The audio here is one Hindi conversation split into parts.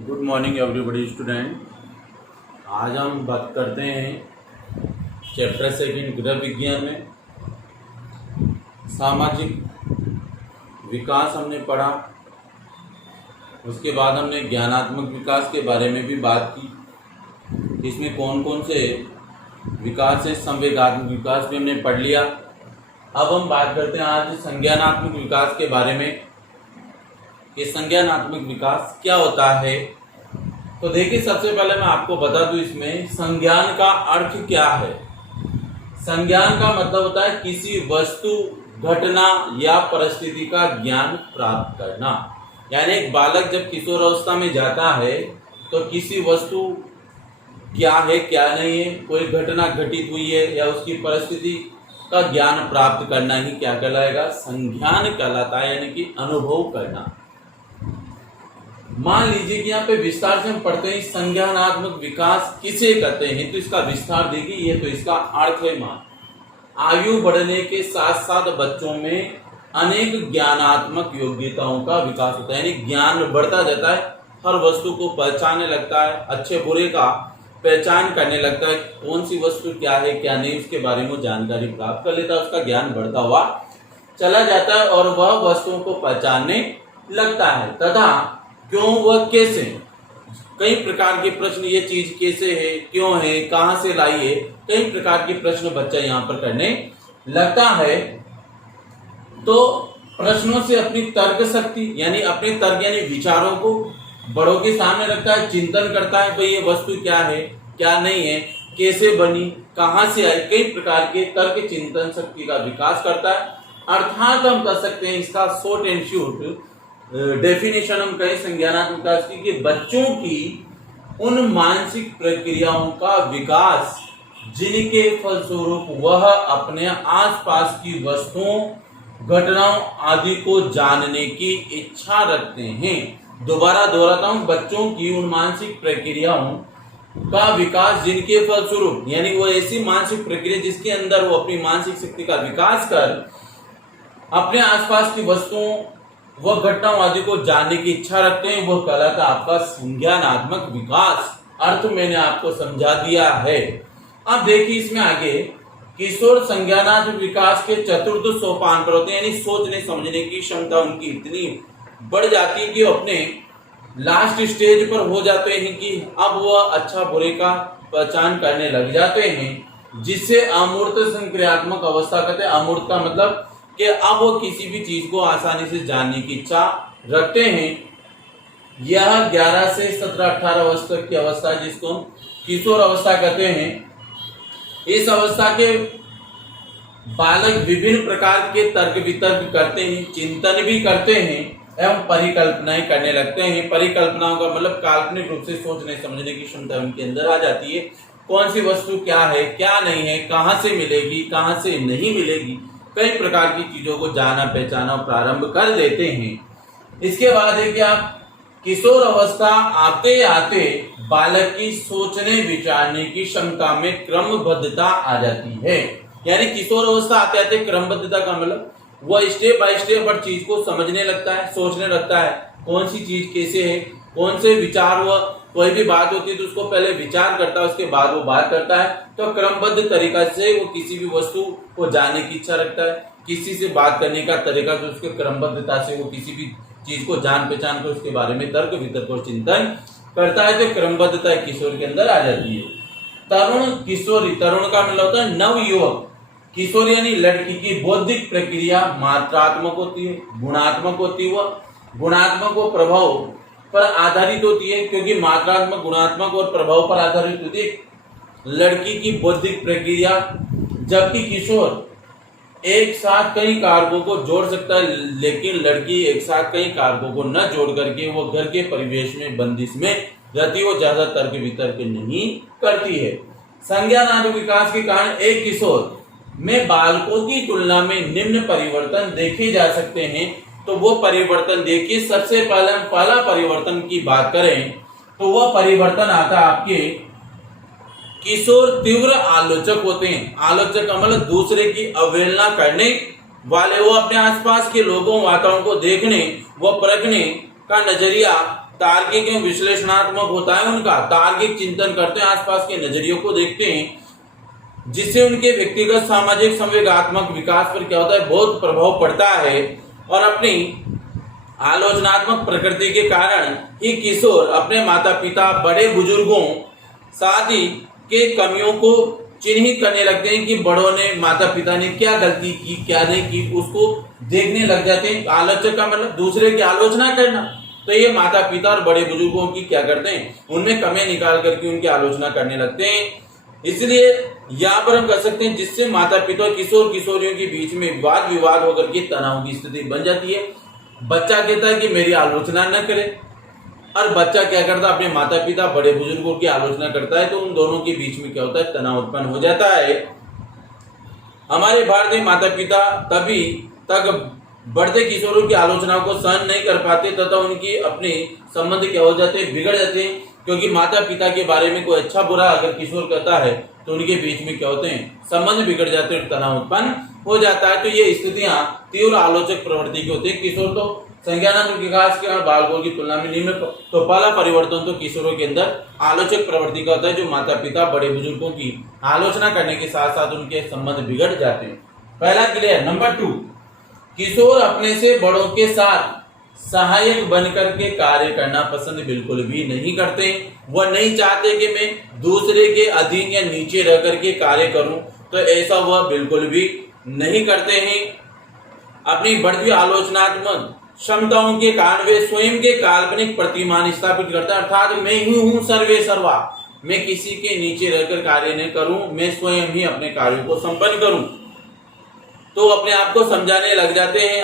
Good morning everybody student. आज हम बात करते हैं चैप्टर सेकंड गृह विज्ञान में सामाजिक विकास हमने पढ़ा। उसके बाद हमने ज्ञानात्मक विकास के बारे में भी बात की। इसमें कौन कौन से विकास है, संवेगात्मक विकास भी हमने पढ़ लिया। अब हम बात करते हैं आज संज्ञानात्मक विकास के बारे में कि संज्ञानात्मक विकास क्या होता है। तो देखिए, सबसे पहले मैं आपको बता दूं इसमें संज्ञान का अर्थ क्या है। संज्ञान का मतलब होता है किसी वस्तु, घटना या परिस्थिति का ज्ञान प्राप्त करना। यानी एक बालक जब किशोर अवस्था में जाता है तो किसी वस्तु क्या है क्या नहीं है, कोई घटना घटित हुई है या उसकी परिस्थिति का ज्ञान प्राप्त करना ही क्या कहलाएगा, संज्ञान कहलाता है, यानी कि अनुभव करना। मान लीजिए कि यहाँ पे विस्तार से हम पढ़ते हैं संज्ञानात्मक विकास किसे कहते हैं, तो इसका विस्तार देखिए। ये तो इसका अर्थ है। मान आयु बढ़ने के साथ साथ बच्चों में अनेक ज्ञानात्मक योग्यताओं का विकास होता है, यानी ज्ञान बढ़ता जाता है, हर वस्तु को पहचानने लगता है, अच्छे बुरे का पहचान करने लगता है, कौन सी वस्तु क्या है क्या नहीं उसके बारे में जानकारी प्राप्त कर लेता है, उसका ज्ञान बढ़ता हुआ चला जाता है और वह वस्तुओं को पहचानने लगता है तथा क्यों वह कैसे, कई प्रकार के प्रश्न, ये चीज कैसे है, क्यों है, कहां से लाई है, कई प्रकार के प्रश्न बच्चा यहाँ पर करने लगता है। तो प्रश्नों से अपनी तर्क शक्ति यानी अपने तर्क यानी विचारों को बड़ों के सामने रखता है, चिंतन करता है, भाई ये वस्तु क्या है क्या नहीं है, कैसे बनी, कहां से आई, कई प्रकार के तर्क चिंतन शक्ति का विकास करता है। अर्थात हम कह सकते हैं इसका शॉर्ट एंड शॉर्ट डेफिनेशन हम कहें संज्ञानात्मक विकास की कि बच्चों की उन मानसिक प्रक्रियाओं का विकास जिनके फलस्वरूप वह अपने आसपास की वस्तुओं, घटनाओं आदि को जानने की इच्छा रखते हैं। दोबारा दोहराता हूं, बच्चों की उन मानसिक प्रक्रियाओं का विकास जिनके फलस्वरूप, यानी वो ऐसी मानसिक प्रक्रिया जिसके अंदर वो अपनी मानसिक शक्ति का विकास कर अपने आसपास की वस्तुओं वह घटनाओं आदि को जानने की इच्छा रखते हैं, वह कहलाता आपका संज्ञानात्मक विकास। अर्थ मैंने आपको समझा दिया है। अब देखिए इसमें आगे किशोर संज्ञानात्मक विकास के चतुर्थ सोपान पर होते हैं, यानी सोचने समझने की क्षमता उनकी इतनी बढ़ जाती है कि अपने लास्ट स्टेज पर हो जाते हैं कि अब वह अच्छा बुरे का पहचान करने लग जाते हैं, जिससे अमूर्त संक्रियात्मक अवस्था कहते हैं। अमूर्त का मतलब कि अब वो किसी भी चीज को आसानी से जानने की इच्छा रखते हैं। यह 11 से 17-18 वर्ष तक की अवस्था जिसको हम किशोर अवस्था कहते हैं। इस अवस्था के बालक विभिन्न प्रकार के तर्क वितर्क करते हैं, चिंतन भी करते हैं एवं परिकल्पनाएं करने लगते हैं। परिकल्पनाओं का मतलब काल्पनिक रूप से सोचने समझने की क्षमता उनके अंदर आ जाती है। कौन सी वस्तु क्या है क्या नहीं है, कहां से मिलेगी कहां से नहीं मिलेगी, कई प्रकार की चीजों को जाना पहचाना प्रारंभ कर देते हैं। इसके बाद है कि आप किशोर अवस्था आते आते बालक की सोचने विचारने की क्षमता में क्रमबद्धता आ जाती है। यानी किशोर अवस्था आते आते क्रमबद्धता का मतलब वह स्टेप बाय स्टेप हर चीज को समझने लगता है, सोचने लगता है, कौन सी चीज कैसे है, कौन से विचार, वह कोई भी बात होती है तो उसको पहले विचार करता है, उसके बाद वो बात करता है। तो क्रमबद्ध तरीका से वो किसी भी वस्तु को जानने की इच्छा रखता है, किसी से बात करने का तरीका तो उसके क्रमबद्धता से वो किसी भी चीज को जान पहचान कर उसके बारे में तर्क वितर्क और चिंतन करता है। तो क्रमबद्धता किशोर के अंदर आ जाती है। तरुण किशोरी, तरुण का मतलब होता है नव युवक। किशोर यानी लड़की की बौद्धिक प्रक्रिया मात्रात्मक होती है, गुणात्मक होती है। वह गुणात्मक व प्रभाव पर आधारित होती है, क्योंकि मात्रात्मक, गुणात्मक और प्रभाव पर आधारित होती है लड़की की बौद्धिक प्रक्रिया। जबकि किशोर एक साथ कई कारकों को जोड़ सकता है, लेकिन लड़की एक साथ कई कारकों को न जोड़ करके वो घर के परिवेश में बंदिश में रहती, वो ज्यादा तर्क वितर्क नहीं करती है। संज्ञानात्मक विकास के कारण एक किशोर में बालकों की तुलना में निम्न परिवर्तन देखे जा सकते हैं। तो वो परिवर्तन देखिए, सबसे पहले हम पहला परिवर्तन की बात करें तो वह परिवर्तन आता है आपके किशोर तीव्र आलोचक होते हैं। आलोचक का मतलब दूसरे की अवहेलना करने वाले। वो अपने आसपास के लोगों वातावरण को देखने व परखने का नजरिया तार्किक एवं विश्लेषणात्मक होता है उनका, तार्किक चिंतन करते हैं, आसपास के नजरियों को देखते हैं, जिससे उनके व्यक्तिगत सामाजिक संवेगात्मक विकास पर क्या होता है, बहुत प्रभाव पड़ता है। और अपनी आलोचनात्मक प्रकृति के कारण ही किशोर अपने माता पिता, बड़े बुजुर्गों, साथ ही के कमियों को चिन्हित करने लगते हैं कि बड़ों ने, माता पिता ने क्या गलती की, क्या नहीं की, उसको देखने लग जाते हैं। आलोचक का मतलब दूसरे की आलोचना करना, तो ये माता पिता और बड़े बुजुर्गों की क्या करते हैं, उनमें कमियां निकाल करके उनकी आलोचना करने लगते हैं। इसलिए यहाँ पर हम कह सकते हैं जिससे माता पिता और किशोर किशोरियों के बीच में वाद विवाद होकर के तनाव की स्थिति बन जाती है। बच्चा कहता है कि मेरी आलोचना न करे, और बच्चा क्या करता है, अपने माता पिता, बड़े बुजुर्गों की आलोचना करता है, तो उन दोनों के बीच में क्या होता है, तनाव उत्पन्न हो जाता है। हमारे भारतीय माता पिता तभी तक बढ़ते किशोरों की आलोचना को सहन नहीं कर पाते तथा उनकी अपने संबंध क्या हो जाते हैं, बिगड़ जाते हैं, क्योंकि माता पिता के बारे में कोई अच्छा बुरा अगर किशोर कहता है तो उनके बीच में क्या होते हैं, संबंध बिगड़ जाते हैं, तनाव उत्पन्न हो जाता है। तो ये स्थितियां तीव्र आलोचक प्रवृत्ति की होती है। किशोर तो संज्ञानात्मक विकास के और बालकों की तुलना में निम्न, तो पहला परिवर्तन तो किशोरों के अंदर आलोचक प्रवृत्ति का होता है, जो माता पिता, बड़े बुजुर्गों की आलोचना करने के साथ साथ उनके संबंध बिगड़ जाते हैं। पहला क्लियर। नंबर 2, किशोर अपने से बड़ों के साथ सहायक बनकर के कार्य करना पसंद बिल्कुल भी नहीं करते। वह नहीं चाहते कि मैं दूसरे के अधीन या नीचे रह करके कार्य करूं, तो ऐसा वह बिल्कुल भी नहीं करते हैं। अपनी बढ़ती आलोचनात्मक क्षमताओं के कारण वे स्वयं के काल्पनिक प्रतिमान स्थापित करते हैं, अर्थात मैं ही हूं सर्वे सर्वा, मैं किसी के नीचे रहकर कार्य नहीं करूं, मैं स्वयं ही अपने कार्यों को संपन्न करूं। तो अपने आप को समझाने लग जाते हैं,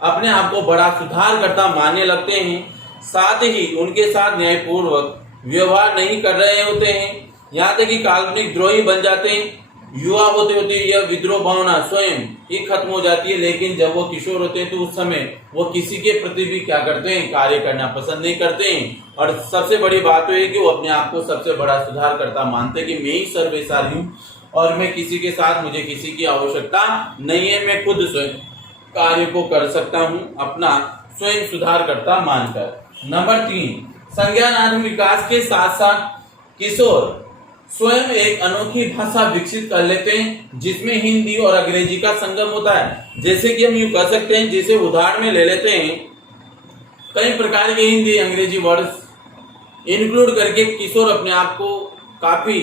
अपने आप को बड़ा सुधार करता मानने लगते हैं, साथ ही उनके साथ न्यायपूर्वक व्यवहार नहीं कर रहे होते हैं, यहाँ तक कि काल्पनिक द्रोही बन जाते हैं। युवा होते होते यह विद्रोह भावना स्वयं ही खत्म हो जाती है, लेकिन जब वो किशोर होते हैं तो उस समय वो किसी के प्रति भी क्या करते हैं, कार्य करना पसंद नहीं करते हैं। और सबसे बड़ी बात तो है कि वो अपने आप को सबसे बड़ा सुधार करता मानते हैं कि मैं ही सर्वेसारी हूँ और मैं किसी के साथ, मुझे किसी की आवश्यकता नहीं है, मैं खुद स्वयं कार्य को कर सकता हूँ, अपना स्वयं सुधार करता मानकर। नंबर 3, संज्ञानात्मक विकास के साथ साथ किशोर स्वयं एक अनोखी भाषा विकसित कर लेते हैं, जिसमें हिंदी और अंग्रेजी का संगम होता है। जैसे कि हम यूं कह सकते हैं, जिसे उदाहरण में ले लेते हैं, कई प्रकार के हिंदी अंग्रेजी वर्ड्स इंक्लूड करके किशोर अपने आप को काफी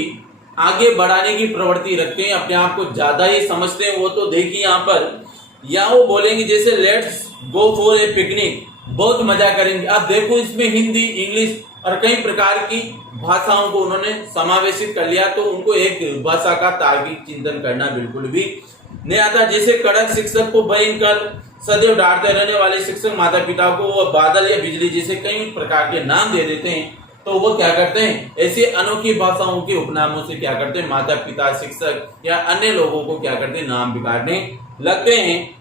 आगे बढ़ाने की प्रवृत्ति रखते हैं, अपने आप को ज्यादा ही समझते हैं। वो तो देखिए यहाँ पर, या वो बोलेंगे जैसे let's go for a picnic, बहुत मजा करेंगे। अब देखो इसमें हिंदी, इंग्लिश और कई प्रकार की भाषाओं को उन्होंने समावेशित कर लिया, तो उनको एक भाषा का तार्किक चिंतन करना बिल्कुल भी नहीं आता। जैसे कड़क शिक्षक को भयंकर सदैव डांटते रहने वाले शिक्षक माता पिता को वो बादल या बिजली जैसे कई प्रकार के नाम दे देते हैं, तो वो क्या करते हैं, ऐसे अनोखी भाषाओं के उपनामों से क्या करते हैं, माता पिता, शिक्षक या अन्य लोगों को क्या करते हैं, नाम बिगाड़ने लगते हैं।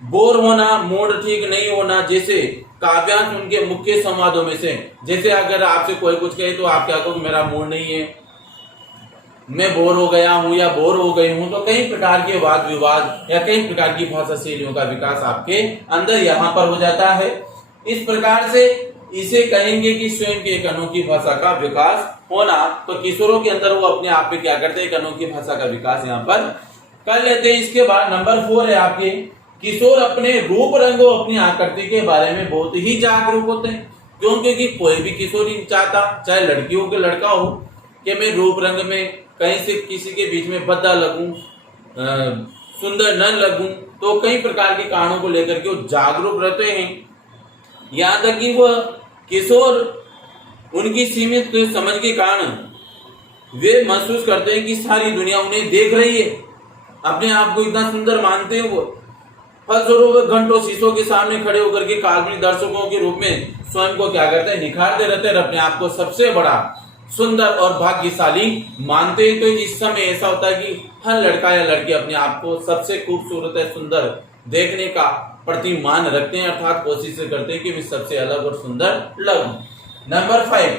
बोर होना, मूड ठीक नहीं होना जैसे काव्यांश उनके मुख्य संवादों में से। जैसे अगर आपसे कोई कुछ कहे तो आप क्या कहोगे, मेरा मूड नहीं है, मैं बोर हो गया हूं या बोर हो गई हूं। तो कई प्रकार के वाद विवाद या कई प्रकार की भाषा शैलियों का विकास आपके अंदर यहाँ पर हो जाता है। इस प्रकार से इसे कहेंगे कि स्वयं की एक अनोखी भाषा का विकास होना। तो किशोरों के अंदर वो अपने आप पे क्या करते हैं, एक अनोखी भाषा का विकास यहाँ पर कर लेते हैं। इसके बाद नंबर 4 है आपके, किशोर अपने रूप रंग और अपनी आकृति के बारे में बहुत ही जागरूक होते हैं। क्यों? क्योंकि कोई भी किशोर ही चाहता, चाहे लड़की हो कि लड़का हो, कि मैं रूप रंग में कहीं से किसी के बीच में भद्दा लगूं, सुंदर न लगूं। तो कई प्रकार के कारणों को लेकर के वो जागरूक रहते हैं। यहाँ तक कि वह किशोर उनकी सीमित समझ के कारण वे महसूस करते हैं कि सारी दुनिया उन्हें देख रही है, अपने आप को इतना सुंदर मानते हैं। वो फलस्वरूप घंटों शीशों के सामने खड़े होकर के काल्पनिक दर्शकों के रूप में स्वयं को क्या करते हैं, निखारते रहते हैं, अपने आप को सबसे बड़ा, सुंदर और भाग्यशाली मानते हैं। तो इस समय ऐसा होता है कि हर लड़का या लड़की अपने आप को सबसे खूबसूरत है, सुंदर देखने का प्रतिमान रखते हैं, अर्थात कोशिश करते हैं कि मैं सबसे अलग और सुंदर लगूं। नंबर 5,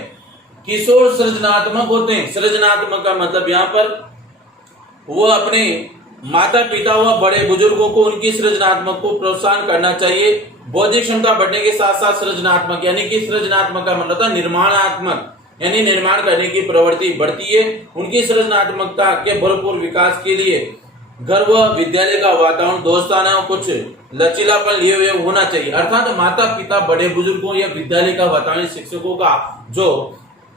किशोर सृजनात्मक होते हैं। सृजनात्मक का मतलब यहाँ पर वो अपने माता पिता व बड़े बुजुर्गों को उनकी सृजनात्मक को प्रोत्साहन करना चाहिए, बौद्धिक क्षमता बढ़ने के साथ साथ सृजनात्मक, यानी कि सृजनात्मक का मतलब था निर्माणात्मक, यानी निर्माण करने की प्रवृत्ति बढ़ती है। उनकी सृजनात्मकता के भरपूर विकास के लिए घर व विद्यालय का वातावरण दोस्ताना और कुछ लचीलापन लिए हुए होना चाहिए। अर्थात माता पिता, बड़े बुजुर्गों या विद्यालय का वातावरण, शिक्षकों का जो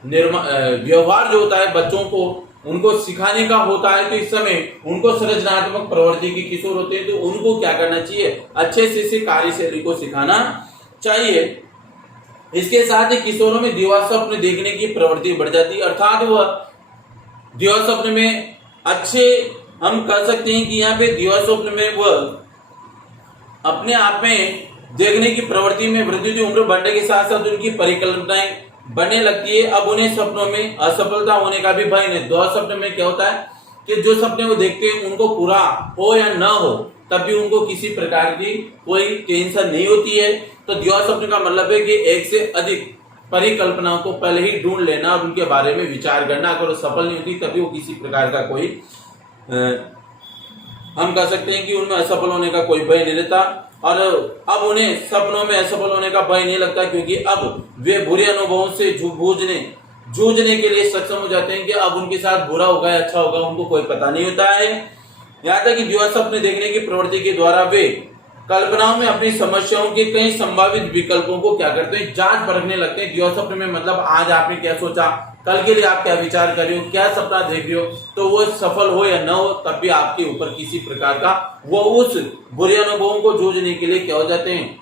व्यवहार जो होता है बच्चों को उनको सिखाने का होता है, तो इस समय उनको सृजनात्मक प्रवृत्ति के किशोर होते हैं, तो उनको क्या करना चाहिए, अच्छे से कार्यशैली को सिखाना चाहिए। इसके साथ ही किशोरों में दिवा स्वप्न देखने की प्रवृत्ति बढ़ जाती है, अर्थात वह दिवा स्वप्न में अच्छे, हम कर सकते हैं कि यहाँ पे दिवा स्वप्न में वह अपने आप में देखने की प्रवृत्ति में वृद्धि होती है। उम्र बढ़ने के साथ साथ उनकी परिकल्पनाएं बढ़ने लगती है। अब उन्हें सपनों में असफलता होने का भी भय नहीं। दिवा स्वप्न में क्या होता है कि जो सपने वो देखते हैं उनको पूरा हो या न हो, तब भी उनको किसी प्रकार की कोई टेंशन नहीं होती है। तो दिवा स्वप्न का मतलब है कि एक से अधिक परिकल्पनाओं को पहले ही ढूंढ लेना और उनके बारे में विचार करना। अगर वो सफल नहीं होती तभी वो किसी प्रकार का कोई हम कह सकते हैं कि उनमें असफल होने का कोई भय नहीं रहता। और अब उन्हें सपनों में असफल होने का भय नहीं लगता, क्योंकि अब वे बुरे अनुभवों से जूझने के लिए सक्षम हो जाते हैं कि अब उनके साथ बुरा होगा या अच्छा होगा उनको कोई पता नहीं होता है। यहाँ तक कि दिवा स्वप्न देखने की प्रवृत्ति के द्वारा वे कल्पनाओं में अपनी समस्याओं के कई संभावित विकल्पों को क्या करते हैं, जांच परखने लगते हैं। दिवा स्वप्न में मतलब आज आपने क्या सोचा, कल के लिए आप क्या विचार कर रहे हो, क्या सपना देख रहे हो, तो वो सफल हो या न हो तब भी आपके ऊपर किसी प्रकार का वो उस बुरे अनुभवों को जूझने के लिए क्या हो जाते हैं,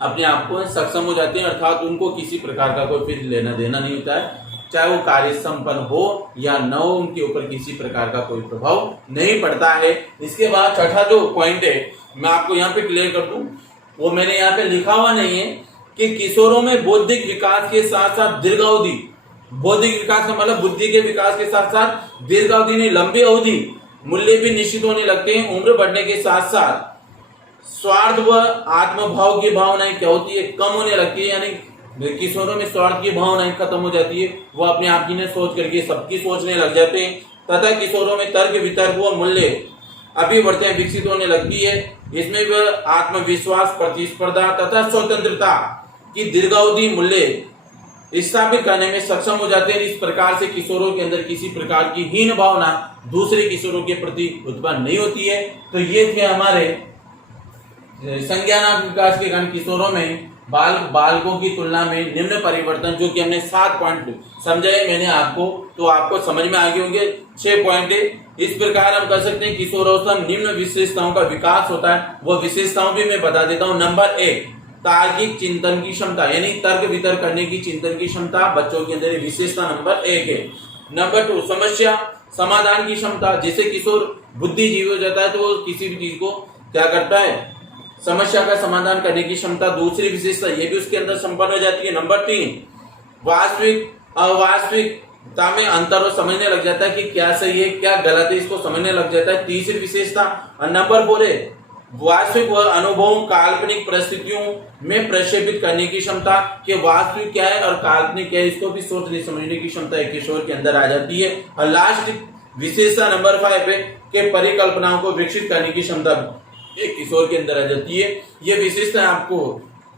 अपने आप को सक्षम हो जाते हैं। अर्थात उनको किसी प्रकार का कोई फिर लेना देना नहीं होता है, चाहे वो कार्य संपन्न हो या न हो, उनके ऊपर किसी प्रकार का कोई प्रभाव नहीं पड़ता है। इसके बाद छठा जो पॉइंट है मैं आपको यहाँ पे क्लियर कर दूं, वो मैंने यहाँ पे लिखा हुआ नहीं है कि किशोरों में बौद्धिक विकास के साथ साथ दीर्घावधि, बौद्धिक विकास का मतलब बुद्धि के विकास के साथ साथ दीर्घावधि नहीं लंबी अवधि मूल्य भी निश्चित होने लगते हैं। उम्र बढ़ने के साथ साथ स्वार्थ व आत्मभाव की भावनाएं क्या होती है, कम होने लगती है। यानी किशोरों में स्वार्थ की भावनाएं खत्म हो जाती है, वो अपने आप की ने सोच करके सबकी सोचने लग जाते हैं। तथा किशोरों में तर्क वितर्क व मूल्य अभिवर्तन विकसित होने लगती है। इसमें वह आत्मविश्वास, प्रतिस्पर्धा तथा स्वतंत्रता की दीर्घावधि मूल्य स्थापित करने में सक्षम हो जाते हैं। इस प्रकार से किशोरों के अंदर किसी प्रकार की हीन भावना दूसरे किशोरों के प्रति उत्पन्न नहीं होती है। तो ये थे हमारे संज्ञानात्मक विकास के कारण किशोरों में बालकों की तुलना में निम्न परिवर्तन, जो कि हमने 7 पॉइंट समझाए मैंने आपको, तो आपको समझ में आ गए होंगे। 6 पॉइंट है। इस प्रकार हम कह सकते हैं किशोरावस्था में निम्न विशेषताओं का विकास होता है। वो विशेषताओं भी मैं बता देता हूँ। नंबर 1, तार्किक चिंतन की क्षमता, यानी तर्क वितर्क करने की चिंतन की क्षमता बच्चों के अंदर विशेषता नंबर 1 है। नंबर 2, समस्या समाधान की क्षमता। जैसे किशोर बुद्धिजीवी हो जाता है तो वो किसी भी चीज को क्या करता है, समस्या का समाधान करने की क्षमता, दूसरी विशेषता ये भी उसके अंदर संपन्न हो जाती है। नंबर 3, वास्तविक अवास्तविकता में अंतर और समझने लग जाता है कि क्या सही है क्या गलत है, इसको समझने लग जाता है, तीसरी विशेषता। और नंबर 4 है वास्तविक अनुभवों काल्पनिक परिस्थितियों में प्रक्षेपित करने की क्षमता, कि वास्तविक क्या है और काल्पनिक क्या है इसको भी सोचने समझने की क्षमता एक किशोर के अंदर आ जाती है। और लास्ट विशेषता नंबर 5 है कि परिकल्पनाओं को विकसित करने की क्षमता एक किशोर के अंदर आ जाती है। ये विशेषताएं आपको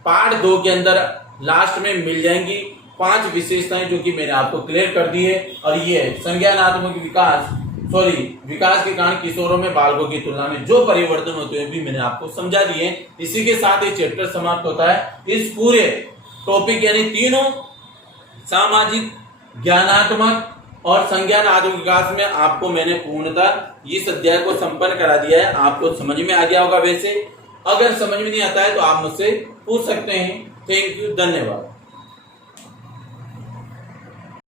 पार्ट 2 के अंदर लास्ट में मिल जाएंगी। 5 विशेषताएं जो कि मैंने आपको क्लियर कर दी है। और ये संज्ञानात्मक विकास के कारण किशोरों में बालकों की तुलना में जो परिवर्तन होते हैं भी मैंने आपको समझा दिए। इसी के साथ ये चैप्टर समाप्त होता है। इस पूरे टॉपिक यानी तीनों सामाजिक, ज्ञानात्मक और संज्ञानात्मक विकास में आपको मैंने पूर्णतः इस अध्याय को संपन्न करा दिया है। आपको समझ में आ गया होगा। वैसे अगर समझ में नहीं आता है तो आप मुझसे पूछ सकते हैं। थैंक यू, धन्यवाद।